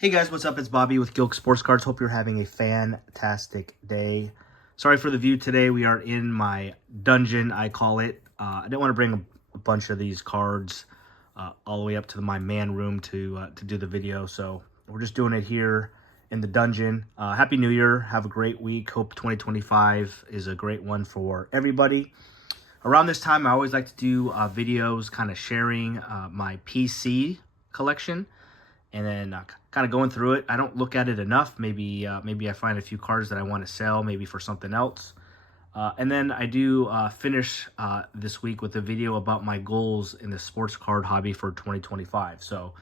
Hey guys, what's up? It's Bobby with Gilk Sports Cards. Hope you're having a fantastic day. Sorry for the view today. We are in my dungeon, I call it. I didn't want to bring a bunch of these cards all the way up to my man room to do the video, so we're just doing it here in the dungeon. Happy New Year. Have a great week. Hope 2025 is a great one for everybody. Around this time, I always like to do videos kind of sharing my PC collection and then kind of going through it. I don't look at it enough. Maybe I find a few cards that I want to sell, maybe for something else. And then I do finish this week with a video about my goals in the sports card hobby for 2025. So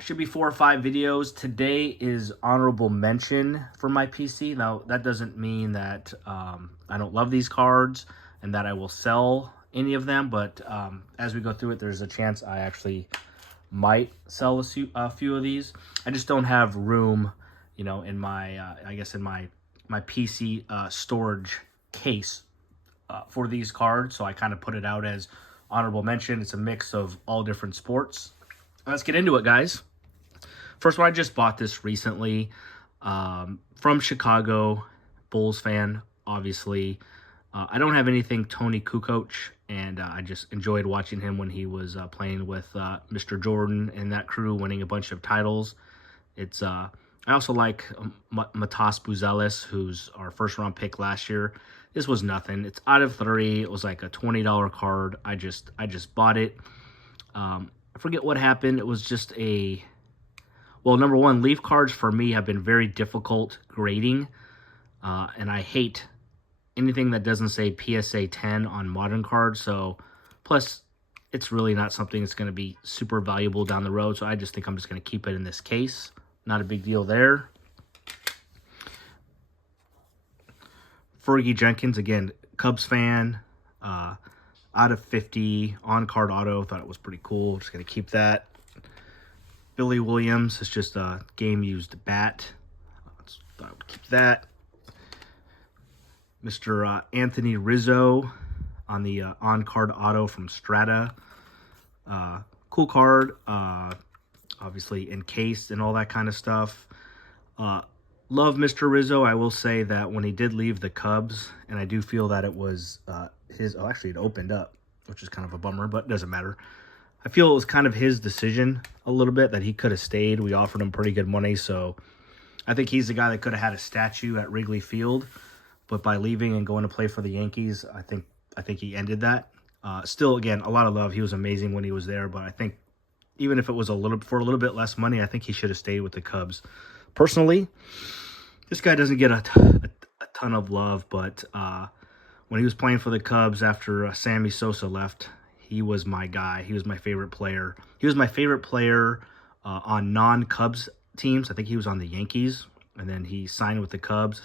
should be 4 or 5 videos. Today is honorable mention for my PC. Now, that doesn't mean that I don't love these cards and that I will sell any of them. But as we go through it, there's a chance I actually might sell a few of these. I just don't have room, in my I guess in my PC storage case for these cards, so I kind of put it out as honorable mention. It's a mix of all different sports. Let's get into it, guys. First one, I just bought this recently from Chicago, Bulls fan, obviously. I don't have anything Tony Kukoc, and I just enjoyed watching him when he was playing with Mr. Jordan and that crew, winning a bunch of titles. It's I also like Matas Buzelis, who's our first-round pick last year. This was nothing. It's out of 3. It was like a $20 card. I just bought it. I forget what happened. It was just well, number one, Leaf cards for me have been very difficult grading, and I hate anything that doesn't say PSA 10 on modern cards. So plus it's really not something that's going to be super valuable down the road, so I just think I'm just going to keep it in this case. Not a big deal there. Fergie Jenkins, again, Cubs fan, out of 50 on card auto. Thought it was pretty cool. Just going to keep that. Billy Williams is just a game used bat. Thought I would keep that. Mr. Anthony Rizzo on the on-card auto from Strata. Cool card, obviously encased and all that kind of stuff. Love Mr. Rizzo. I will say that when he did leave the Cubs, and I do feel that it was actually it opened up, which is kind of a bummer, but it doesn't matter. I feel it was kind of his decision a little bit, that he could have stayed. We offered him pretty good money, so I think he's the guy that could have had a statue at Wrigley Field. But by leaving and going to play for the Yankees, I think he ended that. Still, again, a lot of love. He was amazing when he was there, but I think even if it was for a little bit less money, I think he should have stayed with the Cubs. Personally, this guy doesn't get a ton of love, but when he was playing for the Cubs after Sammy Sosa left, he was my guy. He was my favorite player. He was my favorite player on non-Cubs teams. I think he was on the Yankees, and then he signed with the Cubs.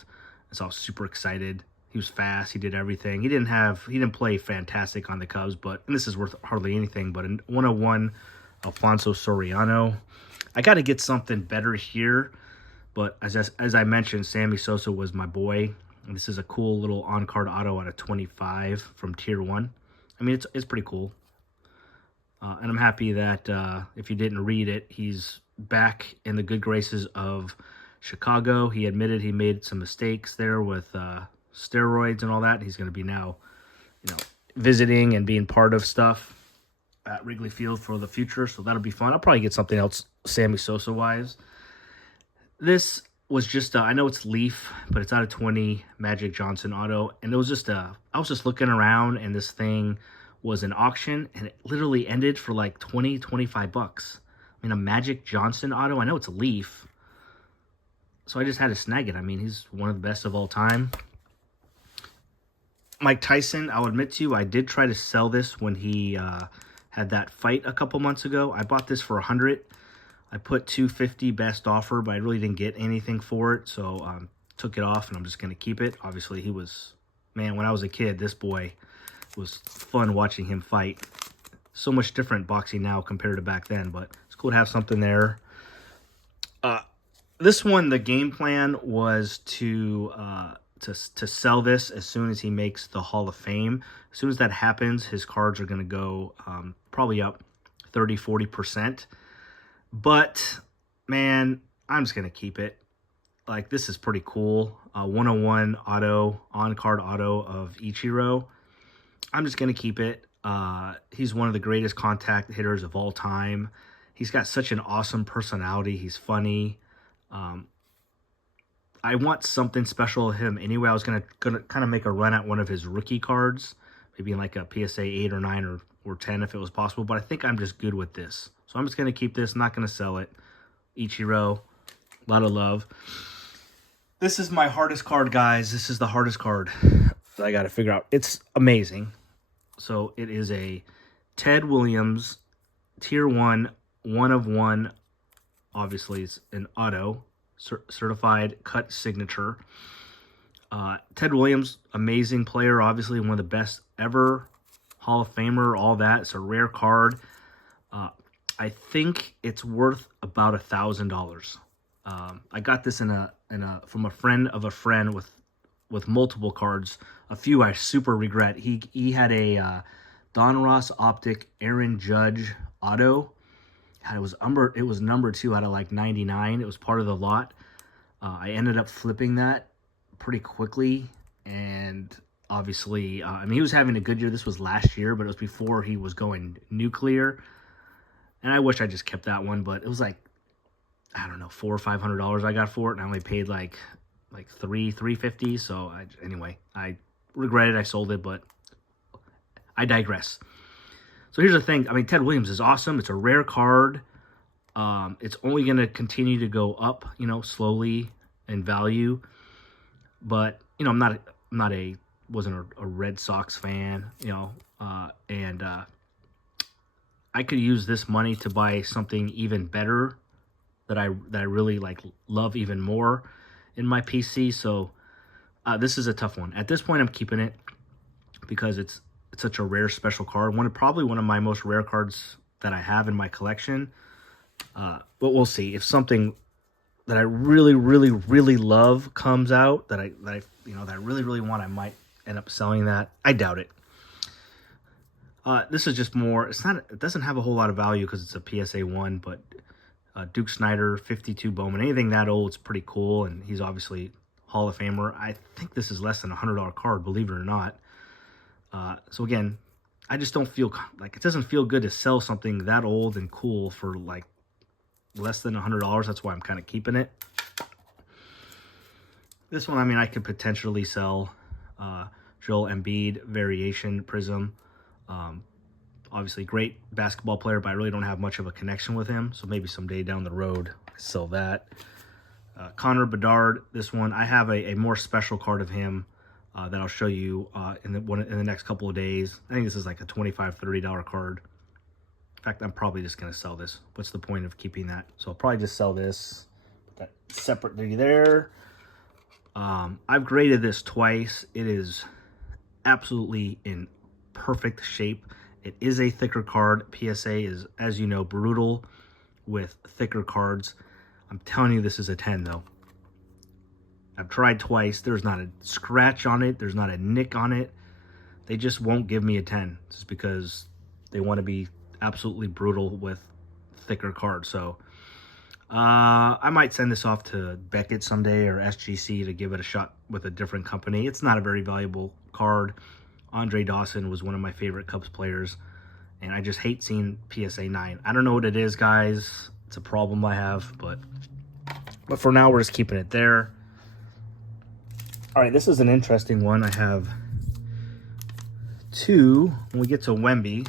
So I was super excited. He was fast. He did everything. He didn't play fantastic on the Cubs, and this is worth hardly anything, but in 101, Alfonso Soriano. I got to get something better here, but as I mentioned, Sammy Sosa was my boy. And this is a cool little on-card auto out of 25 from Tier 1. I mean, it's pretty cool. And I'm happy that if you didn't read it, he's back in the good graces of Chicago. He admitted he made some mistakes there with steroids and all that. He's going to be now, visiting and being part of stuff at Wrigley Field for the future, so that'll be fun. I'll probably get something else Sammy Sosa-wise. This was just, I know it's Leaf, but it's out of 20 Magic Johnson auto, and it was just, I was just looking around, and this thing was an auction, and it literally ended for like 20, 25 bucks. I mean, a Magic Johnson auto, I know it's a Leaf, so I just had to snag it. I mean, he's one of the best of all time. Mike Tyson, I'll admit to you, I did try to sell this when he had that fight a couple months ago. I bought this for $100. I put $250 best offer, but I really didn't get anything for it, so took it off, and I'm just going to keep it. Obviously, he was, man, when I was a kid, this boy was fun watching him fight. So much different boxing now compared to back then, but it's cool to have something there. This one, the game plan was to sell this as soon as he makes the Hall of Fame. As soon as that happens, his cards are going to go probably up 30-40%. But man, I'm just going to keep it. Like, this is pretty cool. 101 auto, on-card auto of Ichiro. I'm just going to keep it. He's one of the greatest contact hitters of all time. He's got such an awesome personality. He's funny. I want something special of him anyway. I was gonna kind of make a run at one of his rookie cards, maybe in like a PSA 8 or 9 or 10 if it was possible, but I think I'm just good with this. So I'm just going to keep this, not going to sell it. Ichiro, a lot of love. This is my hardest card, guys. This is the hardest card that I got to figure out. It's amazing. So it is a Ted Williams Tier 1, 1 of 1. Obviously, it's an auto, certified cut signature. Ted Williams, amazing player, obviously one of the best ever, Hall of Famer, all that. It's a rare card. I think it's worth about $1,000. I got this from a friend of a friend with multiple cards. A few I super regret. He had a Donruss Optic Aaron Judge auto. It was number 2 out of like 99. It was part of the lot. I ended up flipping that pretty quickly, and obviously, I mean, he was having a good year. This was last year, but it was before he was going nuclear. And I wish I just kept that one, but it was like, I don't know, $400 or $500 I got for it, and I only paid like $350. So anyway, I regret it. I sold it, but I digress. So here's the thing. I mean, Ted Williams is awesome. It's a rare card. It's only going to continue to go up, you know, slowly in value. But, you know, wasn't a Red Sox fan, you know, and I could use this money to buy something even better that I really like, love even more in my PC. So this is a tough one. At this point, I'm keeping it because it's such a rare special card. Probably one of my most rare cards that I have in my collection. But we'll see if something that I really, really, really love comes out that I really, really want. I might end up selling that. I doubt it. This is just more. It doesn't have a whole lot of value because it's a PSA 1, but Duke Snider 52 Bowman. Anything that old is pretty cool, and he's obviously Hall of Famer. I think this is less than a $100 card, believe it or not. So again, I just don't feel like it doesn't feel good to sell something that old and cool for like less than $100. That's why I'm kind of keeping it. This one, I mean, I could potentially sell Joel Embiid Variation Prism. Obviously, great basketball player, but I really don't have much of a connection with him. So maybe someday down the road, I sell that. Connor Bedard, this one, I have a more special card of him that I'll show you in the next couple of days. I think this is like a $25, $30 card. In fact, I'm probably just going to sell this. What's the point of keeping that? So I'll probably just sell this. Put that separately there. I've graded this twice. It is absolutely in perfect shape. It is a thicker card. PSA is, as you know, brutal with thicker cards. I'm telling you, this is a 10, though. I've tried twice. There's not a scratch on it. There's not a nick on it. They just won't give me a 10 just because they want to be absolutely brutal with thicker cards. So I might send this off to Beckett someday or SGC to give it a shot with a different company. It's not a very valuable card. Andre Dawson was one of my favorite Cubs players, and I just hate seeing PSA 9. I don't know what it is, guys. It's a problem I have, but for now, we're just keeping it there. All right, this is an interesting one. I have two, when we get to Wemby,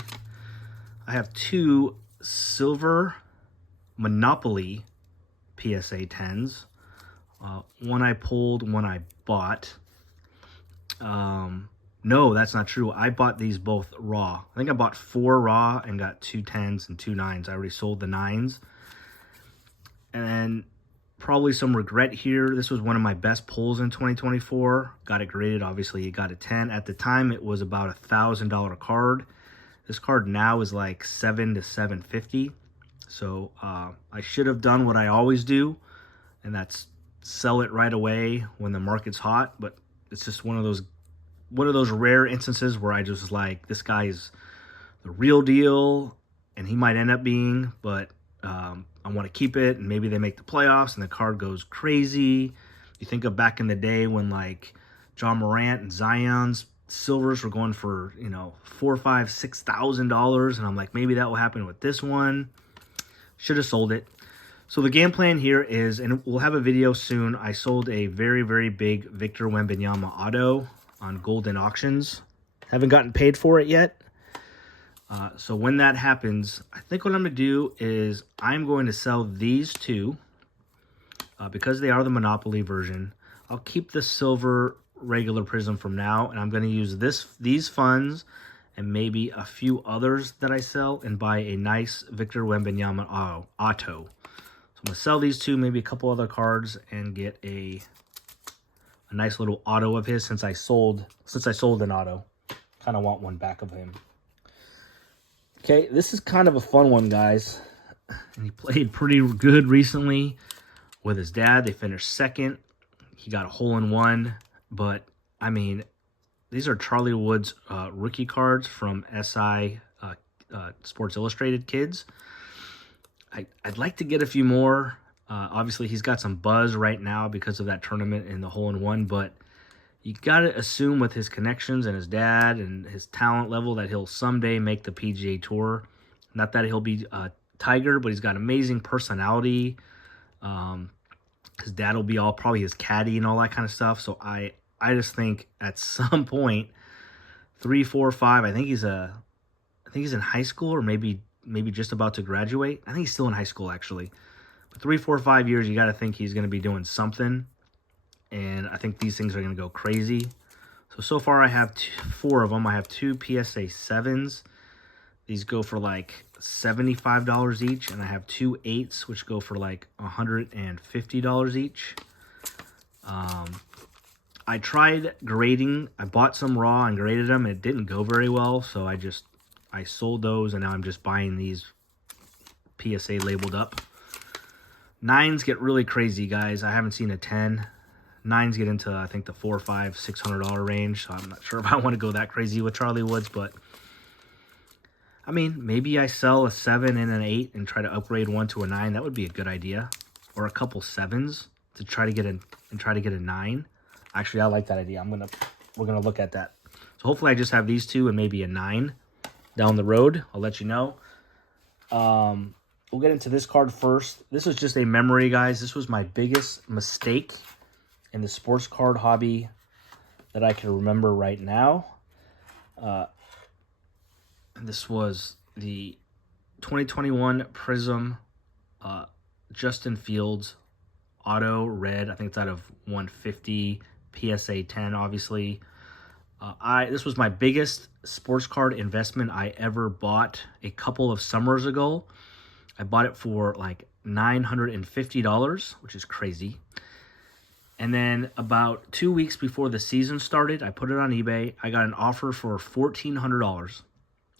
I have two silver Monopoly PSA 10s. One I pulled, one I bought. No, that's not true. I bought these both raw. I think I bought 4 raw and got 2 10s and 2 9s. I already sold the 9s. And probably some regret here. This was one of my best pulls in 2024. Got it graded. Obviously, it got a 10. At the time, it was about $1,000 card. This card now is like $700 to $750. So I should have done what I always do, and that's sell it right away when the market's hot. But it's just one of those rare instances where I just was like, this guy's the real deal, and he might end up being, but I want to keep it, and maybe they make the playoffs and the card goes crazy. You think of back in the day when like John Morant and Zion's silvers were going for, you know, $4,000, $5,000, $6,000, and I'm like, maybe that will happen with this one. Should have sold it. So the game plan here is, and we'll have a video soon, I sold a very, very big Victor Wembanyama auto on Golden Auctions. Haven't gotten paid for it yet. So when that happens, I think what I'm going to do is I'm going to sell these two because they are the Monopoly version. I'll keep the silver regular Prism from now, and I'm going to use these funds and maybe a few others that I sell and buy a nice Victor Wembanyama auto. So I'm going to sell these two, maybe a couple other cards, and get a nice little auto of his since I sold an auto. Kind of want one back of him. Okay, this is kind of a fun one, guys. And he played pretty good recently with his dad. They finished second. He got a hole-in-one. But, I mean, these are Charlie Woods rookie cards from SI Sports Illustrated Kids. I'd like to get a few more. Obviously, he's got some buzz right now because of that tournament and the hole-in-one. But you got to assume with his connections and his dad and his talent level that he'll someday make the PGA Tour. Not that he'll be a Tiger, but he's got amazing personality. His dad will be probably his caddy and all that kind of stuff. So I just think at some point, 3, 4, 5. I think he's in high school or maybe just about to graduate. I think he's still in high school actually. But 3, 4, 5 years, you got to think he's going to be doing something. And I think these things are going to go crazy. So far I have 4 of them. I have 2 PSA 7s. These go for like $75 each. And I have 2 8s, which go for like $150 each. I tried grading. I bought some raw and graded them. It didn't go very well. So I sold those. And now I'm just buying these PSA labeled up. 9s get really crazy, guys. I haven't seen a 10. 9s get into, I think, the $400, $500, $600 range. So I'm not sure if I want to go that crazy with Charlie Woods. But, I mean, maybe I sell a 7 and an 8 and try to upgrade one to a 9. That would be a good idea. Or a couple 7s to try to get a 9. Actually, I like that idea. We're gonna look at that. So hopefully I just have these two and maybe a 9 down the road. I'll let you know. We'll get into this card first. This is just a memory, guys. This was my biggest mistake in the sports card hobby that I can remember right now. This was the 2021 Prism Justin Fields auto red. I think it's out of 150 PSA 10, obviously. This was my biggest sports card investment I ever bought a couple of summers ago. I bought it for like $950, which is crazy. And then about 2 weeks before the season started, I put it on eBay. I got an offer for $1,400.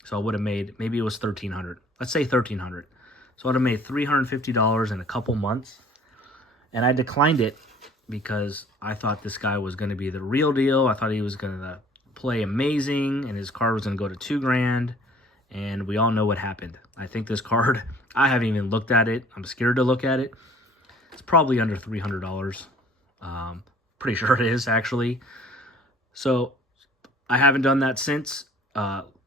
So I would have made, maybe it was $1,300. Let's say $1,300. So I would have made $350 in a couple months. And I declined it because I thought this guy was going to be the real deal. I thought he was going to play amazing and his card was going to go to $2,000. And we all know what happened. I think this card, I haven't even looked at it. I'm scared to look at it. It's probably under $300. Pretty sure it is, actually. So I haven't done that since.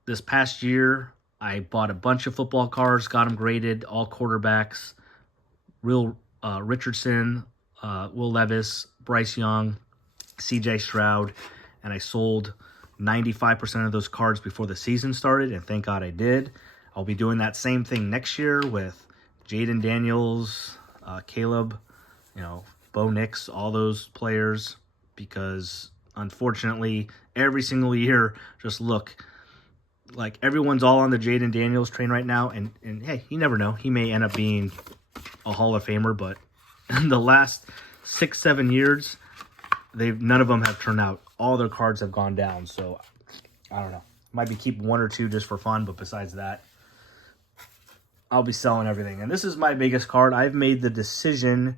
This past year, I bought a bunch of football cards, got them graded, all quarterbacks. Richardson, Will Levis, Bryce Young, CJ Stroud, and I sold 95% of those cards before the season started, and thank God I did. I'll be doing that same thing next year with Jaden Daniels, Caleb, Bo Nix, all those players, because unfortunately, every single year, just look, like everyone's all on the Jaden Daniels train right now, and hey, you never know. He may end up being a Hall of Famer, but in the last 6-7 years, none of them have turned out. All their cards have gone down, so I don't know. Might be keep 1 or 2 just for fun, but besides that, I'll be selling everything. And this is my biggest card. I've made the decision.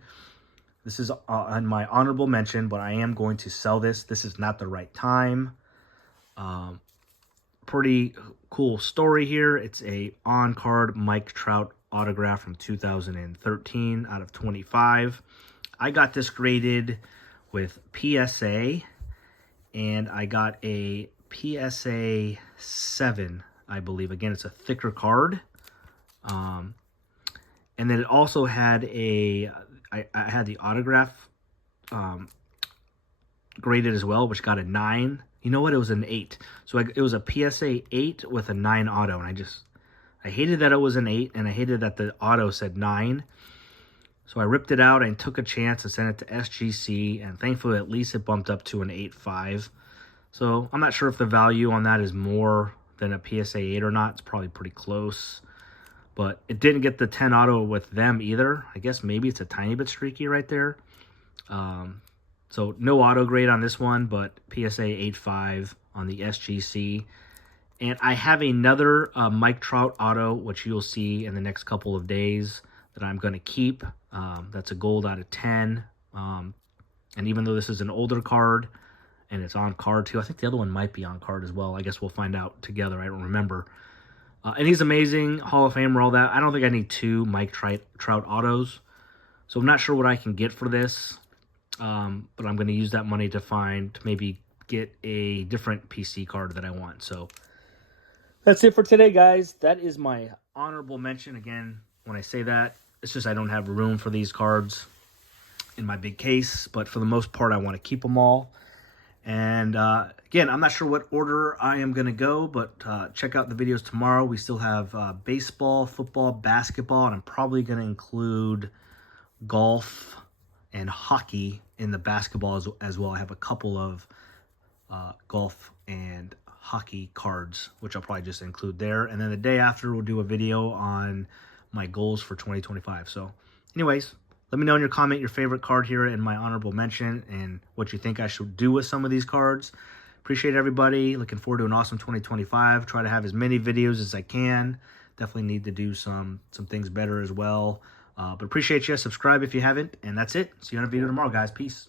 This is on my honorable mention, but I am going to sell this. This is not the right time. Pretty cool story here. It's a on-card Mike Trout autograph from 2013 out of 25. I got this graded with PSA, and I got a PSA 7, I believe. Again, it's a thicker card. And then it also had I had the autograph graded as well, which got a 9. You know what? It was an 8. So it was a PSA 8 with a 9 auto, and I hated that it was an 8, and I hated that the auto said 9. So I ripped it out and took a chance and sent it to SGC, and thankfully at least it bumped up to an 8.5. So I'm not sure if the value on that is more than a PSA 8 or not. It's probably pretty close. But it didn't get the 10 auto with them either. I guess maybe it's a tiny bit streaky right there. So no auto grade on this one, but PSA 8.5 on the SGC. And I have another Mike Trout auto, which you'll see in the next couple of days, that I'm going to keep. That's a gold out of 10. And even though this is an older card, and it's on card too, I think the other one might be on card as well. I guess we'll find out together. I don't remember. And he's amazing, Hall of Famer, all that. I don't think I need 2 Mike Trout autos. So I'm not sure what I can get for this. But I'm going to use that money to maybe get a different PC card that I want. So that's it for today, guys. That is my honorable mention. Again, when I say that, it's just I don't have room for these cards in my big case. But for the most part, I want to keep them all. And again, I'm not sure what order I am going to go, but check out the videos tomorrow. We still have baseball, football, basketball, and I'm probably going to include golf and hockey in the basketball as well. I have a couple of golf and hockey cards, which I'll probably just include there. And then the day after, we'll do a video on my goals for 2025. So anyways, let me know in your comment your favorite card here in my honorable mention and what you think I should do with some of these cards. Appreciate everybody. Looking forward to an awesome 2025. Try to have as many videos as I can. Definitely need to do some things better as well. But appreciate you. Subscribe if you haven't. And that's it. See you on a video tomorrow, guys. Peace.